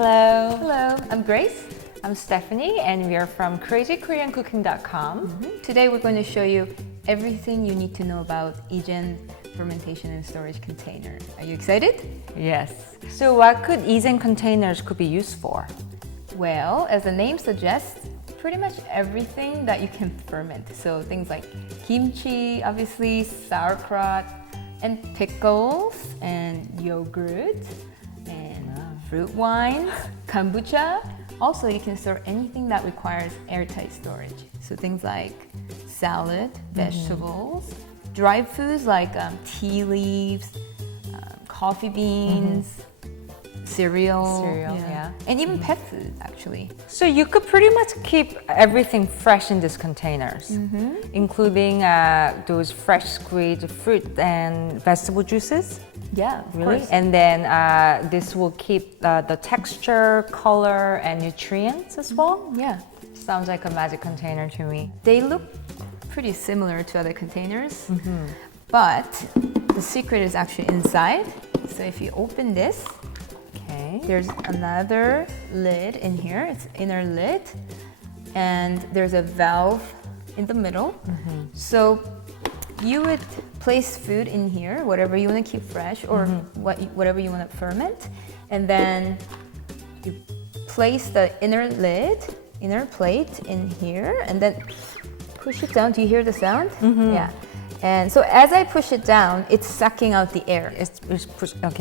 Hello. Hello, I'm Grace. I'm Stephanie, and we are from crazykoreancooking.com. Today we're going to show you everything you need to know about Eagen fermentation and storage container. Are you excited? Yes. So what could Eagen containers could be used for? Well, as the name suggests, pretty much everything that you can ferment. So things like kimchi, obviously, sauerkraut, and pickles, and yogurt, and fruit wines, kombucha. Also, you can store anything that requires airtight storage. So things like salad, vegetables, dried foods like tea leaves, coffee beans, cereal, yeah. and even pet food, actually. So you could pretty much keep everything fresh in these containers, including those fresh squeezed fruit and vegetable juices. Yeah, of Really? course. And then this will keep the texture, color, and nutrients as well? Yeah, Sounds like a magic container to me. they look pretty similar to other containers, but the secret is actually inside. So if you open this, Okay. there's another lid in here. It's inner lid, and there's a valve in the middle. So you would place food in here, whatever you want to keep fresh or whatever you want to ferment, and then you place the inner plate in here, and then push it down. Do you hear the sound? Yeah. And so as I push it down, it's sucking out the air. It's pushing out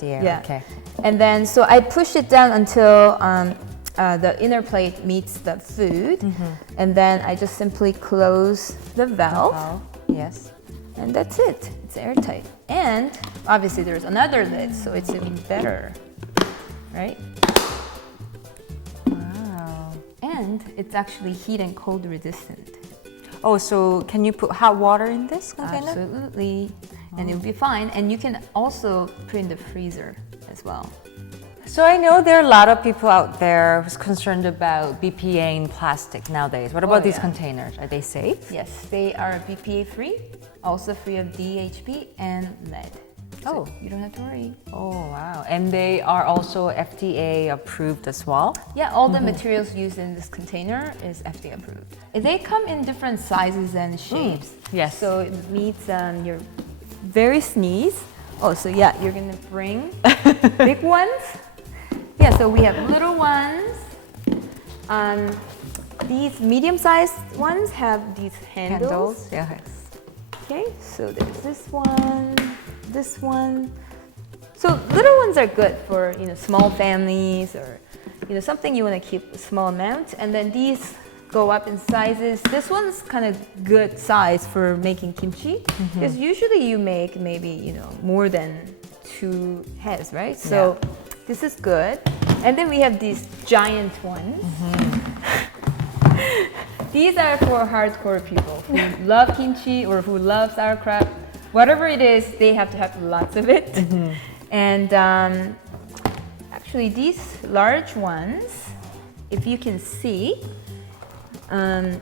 the air. Yeah. Okay. And then, so I push it down until the inner plate meets the food. And then I just simply close the valve. Oh, yes. And that's it. It's airtight. And obviously there's another lid, so it's even better, right? Wow. And it's actually heat and cold resistant. Oh, so can you put hot water in this container? Absolutely. And it'll be fine. And you can also put in the freezer as well. So I know there are a lot of people out there who's concerned about BPA in plastic nowadays. What about these yeah. containers? Are they safe? Yes, they are BPA free, also free of DHP and lead. So you don't have to worry. Oh, wow. And they are also FDA approved as well? Yeah, all the materials used in this container is FDA approved. They come in different sizes and shapes. Yes. So it meets your various needs. Oh, so yeah, you're gonna bring big ones. Yeah, so we have little ones. These medium-sized ones have these handles. Yes. Okay, so there's this one. So little ones are good for small families or something you want to keep a small amount. And then these go up in sizes. This one's kind of good size for making kimchi because usually you make maybe more than 2 heads, right? So this is good. And then we have these giant ones. These are for hardcore people who love kimchi or who love sauerkraut. Whatever it is, they have to have lots of it. And actually, these large ones, if you can see,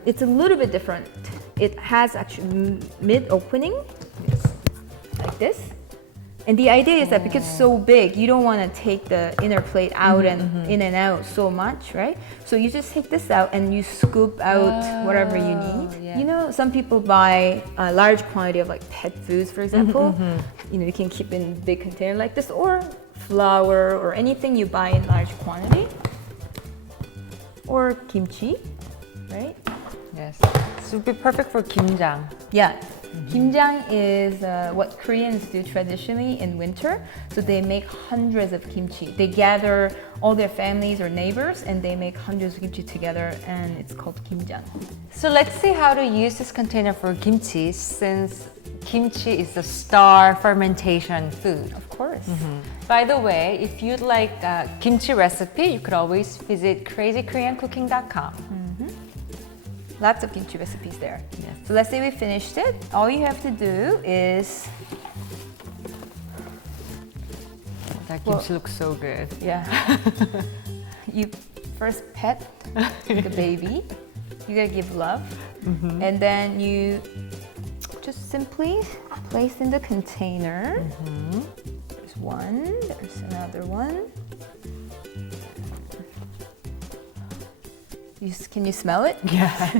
it's a little bit different. It has actually mid-opening, like this. And the idea is that because it's so big, you don't want to take the inner plate out and in and out so much, right? So you just take this out and you scoop out whatever you need. Yeah. Some people buy a large quantity of like pet foods, for example. You can keep in big container like this, or flour or anything you buy in large quantity. Or kimchi, right? Yes. This would be perfect for kimjang. Yeah. Kimjang is what Koreans do traditionally in winter. So they make hundreds of kimchi. They gather all their families or neighbors and they make hundreds of kimchi together, and it's called kimjang. So let's see how to use this container for kimchi, since kimchi is the star fermentation food. Of course. By the way, if you'd like a kimchi recipe, you could always visit crazykoreancooking.com. Lots of kimchi recipes there. So let's say we finished it. All you have to do is That kimchi looks so good. you first pet the baby. You gotta give love. And then you just simply place in the container. There's one, there's another one. Can you smell it? Yeah.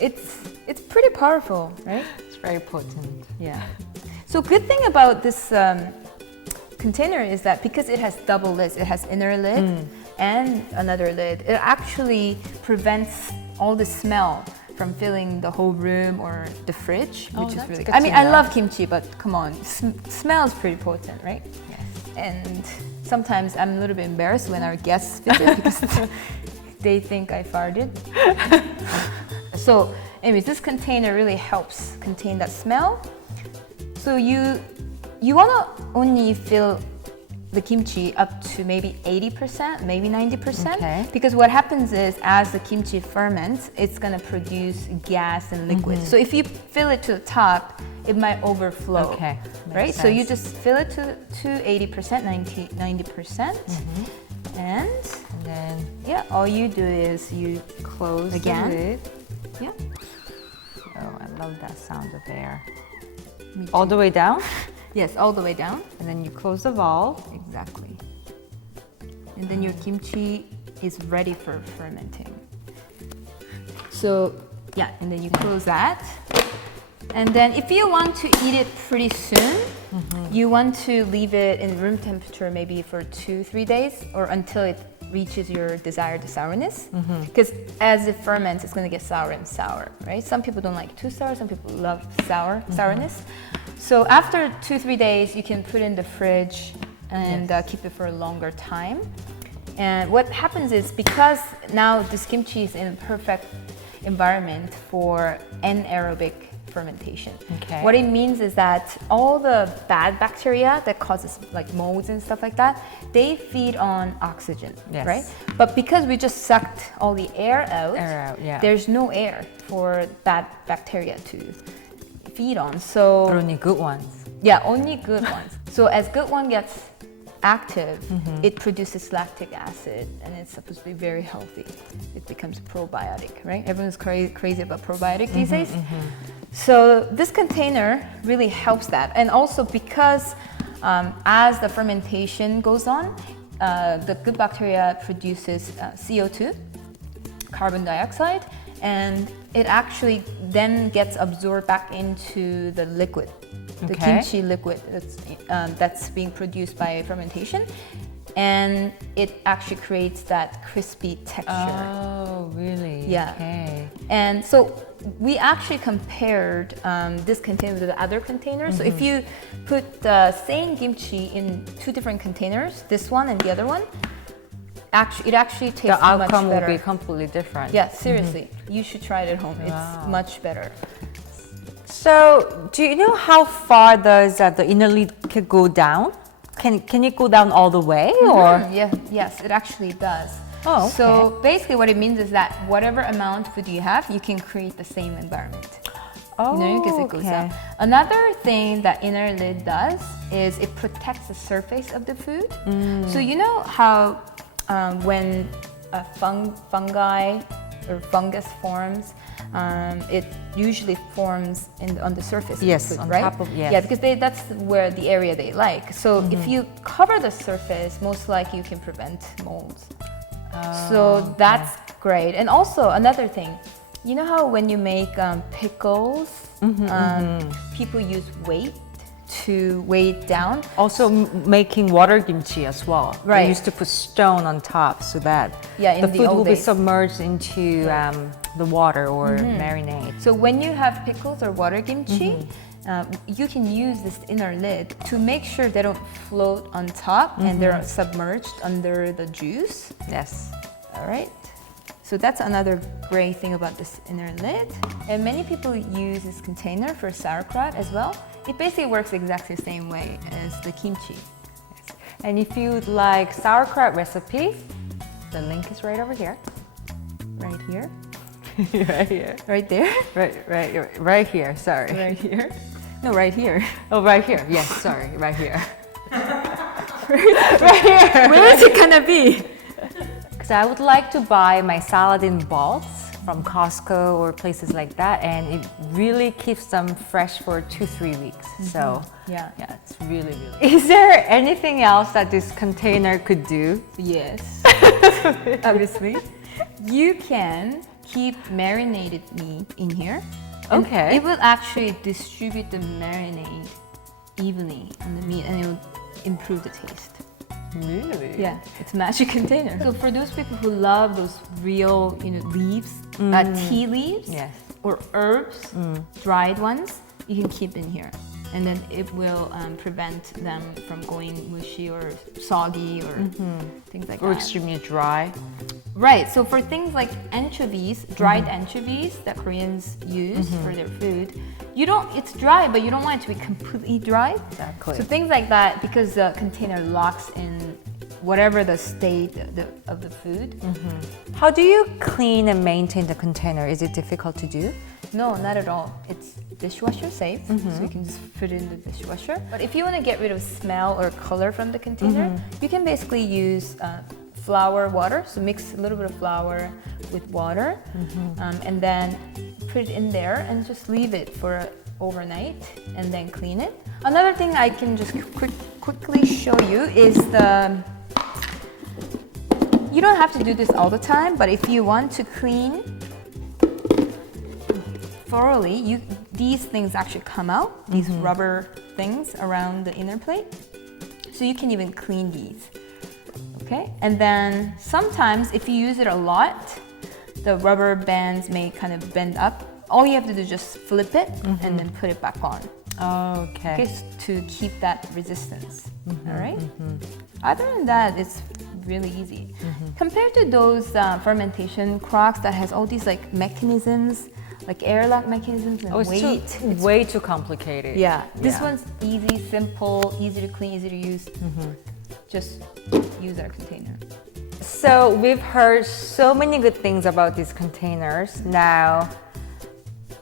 It's pretty powerful, right? It's very potent. Yeah. So good thing about this container is that because it has double lids, it has inner lid and another lid, it actually prevents all the smell from filling the whole room or the fridge, which is really good. I mean, I love kimchi, but come on, smell is pretty potent, right? Yes. And sometimes I'm a little bit embarrassed when our guests visit because they think I farted. So anyways, this container really helps contain that smell. So you want to only fill the kimchi up to maybe 80%, maybe 90%. Because what happens is as the kimchi ferments, it's going to produce gas and liquid. So if you fill it to the top, it might overflow. Okay. Right? So you just fill it to 80%, 90%. And then yeah, all you do is you close again. the lid. Yeah. Oh, I love that sound of air. Me too. All the way down, Yes, all the way down. and then you close the valve. Exactly. And then your kimchi is ready for fermenting. So yeah, and then you close that. And then if you want to eat it pretty soon, you want to leave it in room temperature maybe for 2-3 days or until it reaches your desired sourness. Because as it ferments, it's going to get sour and sour, right? Some people don't like too sour, some people love sourness. So after 2-3 days, you can put in the fridge and keep it for a longer time. And what happens is because now this kimchi is in a perfect environment for anaerobic fermentation. What it means is that all the bad bacteria that causes like molds and stuff like that, they feed on oxygen, right? But because we just sucked all the air out, there's no air for bad bacteria to feed on. So But only good ones. yeah, only good ones. So as good one gets active, it produces lactic acid and it's supposed to be very healthy. It becomes probiotic, right? Everyone's crazy about probiotic these days. So this container really helps that. And also because as the fermentation goes on, the good bacteria produces CO2, carbon dioxide, and it actually then gets absorbed back into the liquid, the kimchi liquid that's being produced by fermentation. And it actually creates that crispy texture. Oh, really? Yeah. Okay. And so we actually compared this container with the other containers. So if you put the same kimchi in 2 different containers, this one and the other one, it actually tastes much better. The outcome will be completely different. Yeah, seriously. You should try it at home. It's much better. So, do you know how far does the inner lid can go down? Can it go down all the way, or? Yes, it actually does. Oh, okay. So basically what it means is that whatever amount of food you have, you can create the same environment. Oh, because it goes down. Another thing that inner lid does is it protects the surface of the food. So you know how when a fungi or fungus forms, it usually forms on the surface of the food, on right? top of, Yeah, because that's where the area they like. So if you cover the surface, most likely you can prevent molds. So that's great. And also another thing, you know how when you make pickles, people use weight to weigh it down? Also making water kimchi as well. Right. They used to put stone on top so that in the the food old will be days. submerged into the water or marinade. So when you have pickles or water kimchi, you can use this inner lid to make sure they don't float on top and they're submerged under the juice. Yes. All right. So that's another great thing about this inner lid. And many people use this container for sauerkraut as well. It basically works exactly the same way as the kimchi. Yes. And if you'd like sauerkraut recipes, the link is right over here. Right here. Right here. Right there. Right here. Sorry. Right here. No, right here. Oh, right here. Yes, sorry. Right here. Right here. Where is it gonna be? Because I would like to buy my salad in bulks from Costco or places like that, and it really keeps them fresh for 2-3 weeks. So Yeah. it's really. Is there anything else that this container could do? Yes. Obviously. You can keep marinated meat in here. And Okay. it will actually distribute the marinade evenly on the meat, and it will improve the taste. Really? Yeah, it's a magic container. So for those people who love those real, leaves, tea leaves, Yes. or herbs, dried ones, you can keep in here. And then it will prevent them from going mushy or soggy or things like Or that. extremely dry. Right, so for things like anchovies, dried anchovies that Koreans use for their food, it's dry, but you don't want it to be completely dry. Exactly. So things like that, because the container locks in whatever the state of the food. How do you clean and maintain the container? Is it difficult to do? No, not at all. It's dishwasher safe, so you can just put it in the dishwasher. But if you want to get rid of smell or color from the container, you can basically use flour water. So mix a little bit of flour with water, and then put it in there and just leave it for overnight, and then clean it. Another thing I can just quickly show you is you don't have to do this all the time, but if you want to clean thoroughly, these things actually come out, these rubber things around the inner plate. So you can even clean these. Okay, and then sometimes if you use it a lot, the rubber bands may kind of bend up. All you have to do is just flip it and then put it back on. Okay. Just to keep that resistance. All right. Other than that, it's really easy. Compared to those fermentation crocks that has all these like mechanisms, like airlock mechanisms and weight. It's way too complicated. Yeah. This Yeah. one's easy, simple, easy to clean, easy to use. Just use our container. So we've heard so many good things about these containers. Now,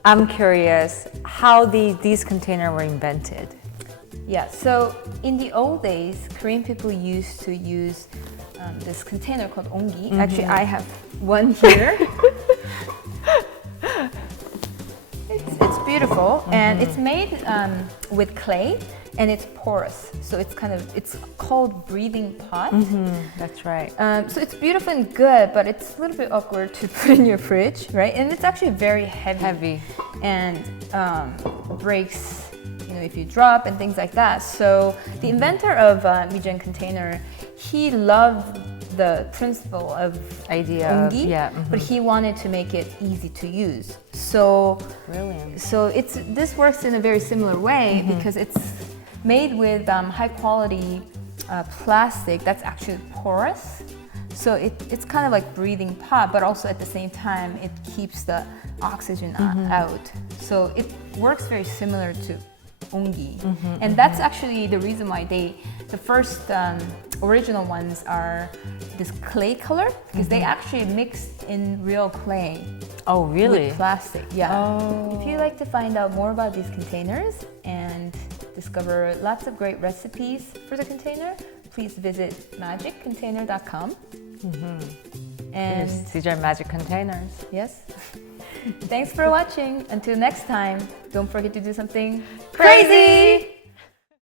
I'm curious how these containers were invented. Yeah, so in the old days, Korean people used to use this container called ongi. Actually, I have one here. It's beautiful, and it's made with clay, and it's porous. So it's called breathing pot. That's right. So it's beautiful and good, but it's a little bit awkward to put in your fridge, right? And it's actually very heavy. And breaks, if you drop and things like that. So the inventor of Mijen container, he loved the principle of Idea ongi, of, but he wanted to make it easy to use. So Brilliant. So this works in a very similar way because it's made with high quality plastic that's actually porous. So it's kind of like breathing pot, but also at the same time it keeps the oxygen out. So it works very similar to ongi, and that's actually the reason why the first original ones are this clay color, because they actually mixed in real clay. Oh, really? With plastic, yeah. Oh. If you'd like to find out more about these containers and discover lots of great recipes for the container, please visit magiccontainer.com. And These are magic containers. yes, thanks for watching. Until next time, don't forget to do something crazy!